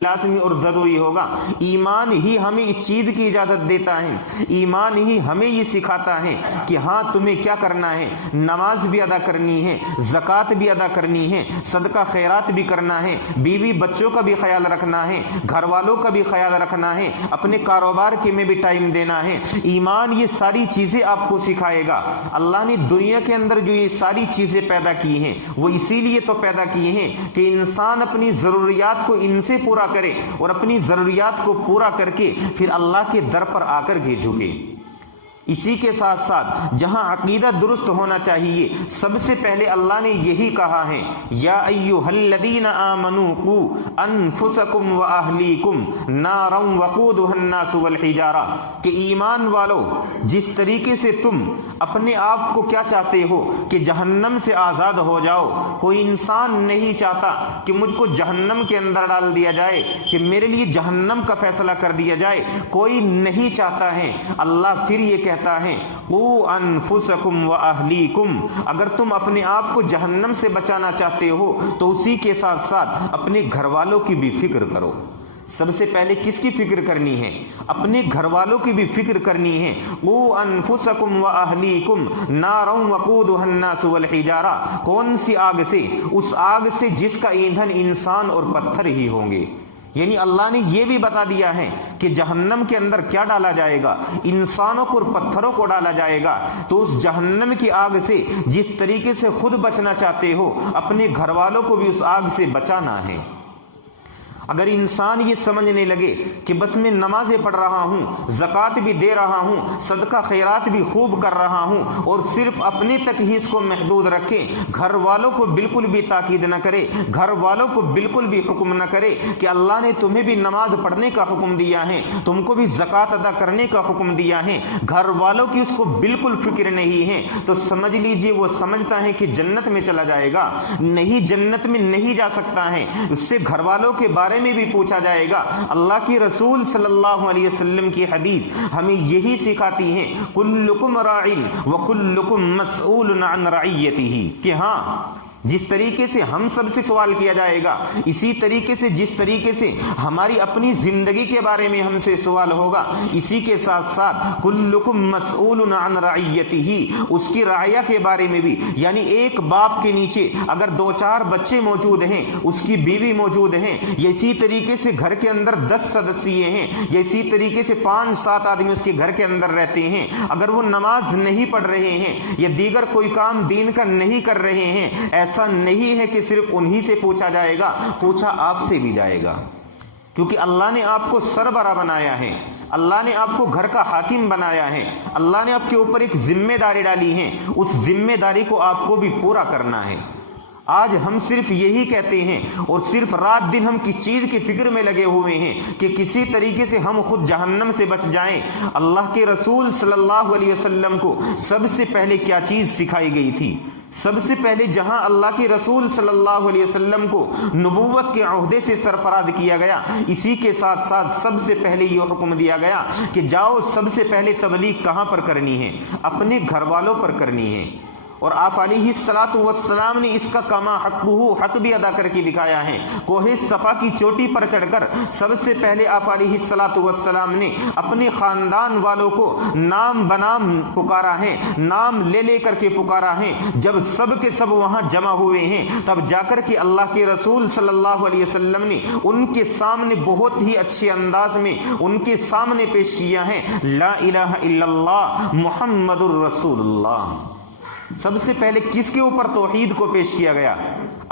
लाजमी और ज़रूरी होगा। ईमान ही हमें इस चीज़ की इजाज़त देता है, ईमान ही हमें ये सिखाता है कि हाँ तुम्हें क्या करना है, नमाज भी अदा करनी है, ज़कात भी अदा करनी है, सदका खैरात भी करना है, बीवी बच्चों का भी ख्याल रखना है, घर वालों का भी ख्याल रखना है, अपने कारोबार के में भी टाइम देना है। ईमान ये सारी चीज़ें आपको सिखाएगा। अल्लाह ने दुनिया के अंदर जो ये सारी चीज़ें पैदा की हैं वो इसीलिए तो पैदा की हैं कि इंसान अपनी ज़रूरियात को इनसे पूरा करे और अपनी जरूरियात को पूरा करके फिर अल्लाह के दर पर आकर के झुके। इसी के साथ साथ जहां अकीदा दुरुस्त होना चाहिए, सबसे पहले अल्लाह ने यही कहा है, या अय्युहल्लज़ीना आमनू कू अनफुसकुम व अहलीकुम नारम वक़ूदुहन नास वल हिजारा, कि ईमान वालों जिस तरीके से तुम अपने आप को क्या चाहते हो कि जहन्नम से आज़ाद हो जाओ। कोई इंसान नहीं चाहता कि मुझको जहन्नम के अंदर डाल दिया जाए, कि मेरे लिए जहन्नम का फैसला कर दिया जाए, कोई नहीं चाहता है। अल्लाह फिर ये कहता है, क़ू अनफुसकुम व अहलीकुम, अगर तुम अपने आप को जहन्नम से बचाना चाहते हो तो उसी के साथ साथ अपने घर वालों की भी फिक्र करो। सबसे पहले किसकी फिक्र करनी है? अपने घर वालों की भी फिक्र करनी है। क़ू अनफुसकुम व अहलीकुम नारम वक़ूदुहन नास वल हिजारा, कौन सी आग से? उस आग से जिसका ईंधन इंसान और पत्थर ही होंगे। यानी अल्लाह ने यह भी बता दिया है कि जहन्नम के अंदर क्या डाला जाएगा, इंसानों को और पत्थरों को डाला जाएगा। तो उस जहन्नम की आग से जिस तरीके से खुद बचना चाहते हो, अपने घर वालों को भी उस आग से बचाना है। अगर इंसान ये समझने लगे कि बस मैं नमाजें पढ़ रहा हूँ, ज़कात भी दे रहा हूँ, सदका खैरात भी खूब कर रहा हूँ और सिर्फ अपने तक ही इसको महदूद रखे, घर वालों को बिल्कुल भी ताकीद न करे, घर वालों को बिल्कुल भी हुक्म न करे कि अल्लाह ने तुम्हें भी नमाज पढ़ने का हुक्म दिया है, तुमको भी ज़कात अदा करने का हुक्म दिया है, घर वालों की उसको बिल्कुल फिक्र नहीं है, तो समझ लीजिए वो समझता है कि जन्नत में चला जाएगा। नहीं, जन्नत में नहीं जा सकता है। उससे घर वालों के बारे में भी पूछा जाएगा। अल्लाह की रसूल सल्लल्लाहु अलैहि वसल्लम की हदीस हमें यही सिखाती है, कुल्लुकुम राइन व कुल्लुकुम मसऊलुन अन रइयतिही, कि हाँ जिस तरीके से हम सबसे सवाल किया जाएगा, इसी तरीके से जिस तरीके से हमारी अपनी जिंदगी के बारे में हमसे सवाल होगा, इसी के साथ साथ कुल्लुकुम मसऊलुन अन रइयतिही, उसकी राया के बारे में भी। यानी एक बाप के नीचे अगर 2-4 बच्चे मौजूद हैं, उसकी बीवी मौजूद हैं, इसी तरीके से घर के अंदर 10 सदस्य हैं, इसी तरीके से 5-7 आदमी उसके घर के अंदर रहते हैं, अगर वो नमाज नहीं पढ़ रहे हैं या दीगर कोई काम दीन का नहीं कर रहे हैं, ऐसा नहीं है कि सिर्फ उन्हीं से पूछा जाएगा, पूछा आपसे भी जाएगा। क्योंकि अल्लाह ने आपको सरबरा बनाया है, अल्लाह ने आपको घर का हाकिम बनाया है, अल्लाह ने आपके ऊपर एक जिम्मेदारी डाली है, उस जिम्मेदारी को आपको भी पूरा करना है। आज हम सिर्फ यही कहते हैं और सिर्फ रात दिन हम किस चीज़ की फिक्र में लगे हुए हैं कि किसी तरीके से हम खुद जहन्नम से बच जाएं। अल्लाह के रसूल सल्लल्लाहु अलैहि वसल्लम को सबसे पहले क्या चीज़ सिखाई गई थी? सबसे पहले जहां अल्लाह के रसूल सल्लल्लाहु अलैहि वसल्लम को नबूवत के ओहदे से सरफराज किया गया, इसी के साथ साथ सबसे पहले ये हुक्म दिया गया कि जाओ सबसे पहले तबलीग कहां पर करनी है? अपने घर वालों पर करनी है। और आप अलैहिस्सलातु वस्सलाम ने इसका कमा हक़्क़ुहु, हक भी अदा करके दिखाया है। कोहे सफ़ा की चोटी पर चढ़कर सबसे पहले आप अलैहिस्सलातु वस्सलाम ने अपने ख़ानदान वालों को नाम बनाम पुकारा है, नाम ले ले करके पुकारा है। जब सब के सब वहाँ जमा हुए हैं, तब जाकर के अल्लाह के रसूल सल्लल्लाहु अलैहि वसल्लम ने उनके सामने बहुत ही अच्छे अंदाज में उनके सामने पेश किया है, ला इलाहा इल्लल्लाह मुहम्मदुर रसूलुल्लाह। सबसे पहले किसके ऊपर तौहीद को पेश किया गया?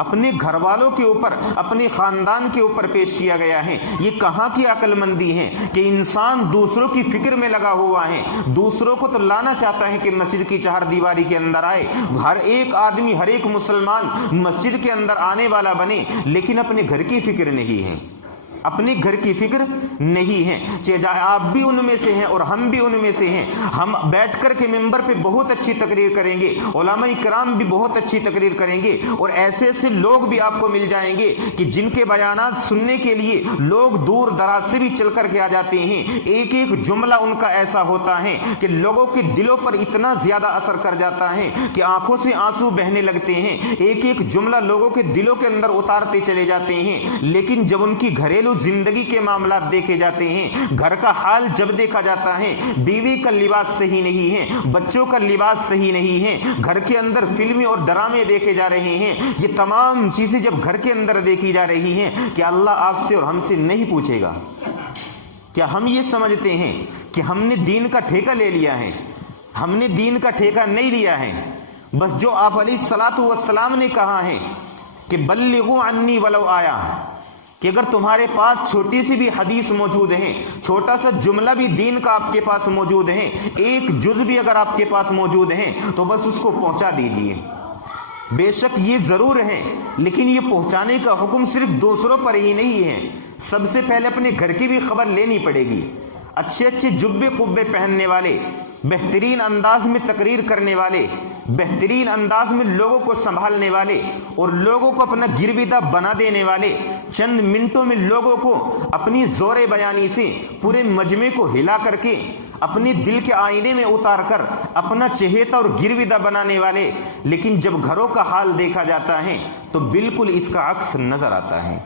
अपने घर वालों के ऊपर, अपने खानदान के ऊपर पेश किया गया है। ये कहाँ की अक्लमंदी है कि इंसान दूसरों की फिक्र में लगा हुआ है, दूसरों को तो लाना चाहता है कि मस्जिद की चार दीवारी के अंदर आए, हर एक आदमी, हर एक मुसलमान मस्जिद के अंदर आने वाला बने, लेकिन अपने घर की फिक्र नहीं है, अपने घर की फिक्र नहीं है। चाहे आप भी उनमें से हैं और हम भी उनमें से हैं। हम बैठ कर के मिंबर पे बहुत अच्छी तकरीर करेंगे, उलमा इकराम भी बहुत अच्छी तकरीर करेंगे, और ऐसे ऐसे लोग भी आपको मिल जाएंगे कि जिनके बयानात सुनने के लिए लोग दूर दराज से भी चल कर के आ जाते हैं। एक एक जुमला उनका ऐसा होता है कि लोगों के दिलों पर इतना ज्यादा असर कर जाता है कि आंखों से आंसू बहने लगते हैं। एक एक जुमला लोगों के दिलों के अंदर उतारते चले जाते हैं। लेकिन जब उनकी घरेलू घरेलू जिंदगी के मामलात देखे जाते हैं, घर का हाल जब देखा जाता है, बीवी का लिबास सही नहीं है, बच्चों का लिबास सही नहीं है, घर के अंदर फिल्में और ड्रामे देखे जा रहे हैं, ये तमाम चीजें जब घर के अंदर देखी जा रही हैं, क्या अल्लाह आपसे और हमसे नहीं पूछेगा? क्या हम ये समझते हैं कि हमने दीन का ठेका ले लिया है? हमने दीन का ठेका नहीं लिया है। बस जो आप अलैहिस्सलातु वस्सलाम ने कहा है कि बल्लिगु अन्नी वलो आया, कि अगर तुम्हारे पास छोटी सी भी हदीस मौजूद है, छोटा सा जुमला भी दीन का आपके पास मौजूद है, एक जुज भी अगर आपके पास मौजूद है, तो बस उसको पहुंचा दीजिए। बेशक ये जरूर है, लेकिन ये पहुंचाने का हुक्म सिर्फ दूसरों पर ही नहीं है, सबसे पहले अपने घर की भी खबर लेनी पड़ेगी। अच्छे अच्छे जुब्बे कुब्बे पहनने वाले, बेहतरीन अंदाज में तकरीर करने वाले, बेहतरीन अंदाज में लोगों को संभालने वाले और लोगों को अपना गिरविदा बना देने वाले, चंद मिनटों में लोगों को अपनी जोरे बयानी से पूरे मजमे को हिला करके अपने दिल के आईने में उतार कर अपना चहेता और गिरविदा बनाने वाले, लेकिन जब घरों का हाल देखा जाता है तो बिल्कुल इसका अक्स नजर आता है।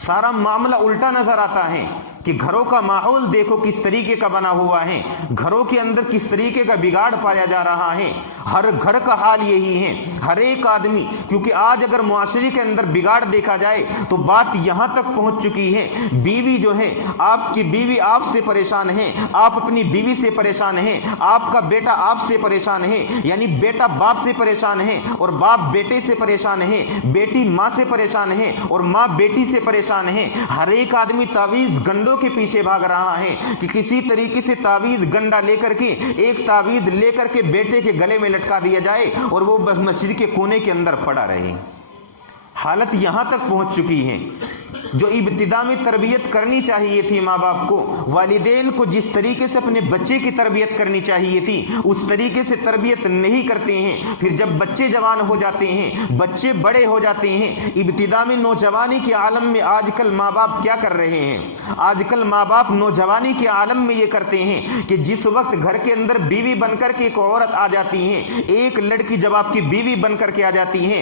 सारा मामला उल्टा नजर आता है कि घरों का माहौल देखो किस तरीके का बना हुआ है, घरों के अंदर किस तरीके का बिगाड़ पाया जा रहा है। हर घर का हाल यही है, हर एक आदमी, क्योंकि आज अगर मुआशरे के अंदर बिगाड़ देखा जाए तो बात यहाँ तक पहुँच चुकी है, बीवी जो है, आपकी बीवी आपसे परेशान है, आप अपनी बीवी से परेशान है, आपका बेटा आपसे परेशान है, यानी बेटा बाप से परेशान है और बाप बेटे से परेशान है, बेटी माँ से परेशान है और माँ बेटी से परेशान है। हर एक आदमी तावीज़ गंडों के पीछे भाग रहा है कि किसी तरीके से तावीज़ गंडा लेकर के, एक तावीज़ लेकर के बेटे के गले में लटका दिया जाए और वो बस मस्जिद के कोने के अंदर पड़ा रहे। हालत यहां तक पहुंच चुकी है। जो इब्तिदा में तरबियत करनी चाहिए थी माँ बाप को, वालिदैन को जिस तरीके से अपने बच्चे की तरबियत करनी चाहिए थी, उस तरीके से तरबियत नहीं करते हैं। फिर जब बच्चे जवान हो जाते हैं, बच्चे बड़े हो जाते हैं, इब्तिदा में नौजवानी के आलम में आजकल माँ बाप क्या कर रहे हैं? आजकल माँ बाप नौजवानी के आलम में ये करते हैं कि जिस वक्त घर के अंदर बीवी बनकर के एक औरत आ जाती है, एक लड़की जब आपकी बीवी बनकर के आ जाती है,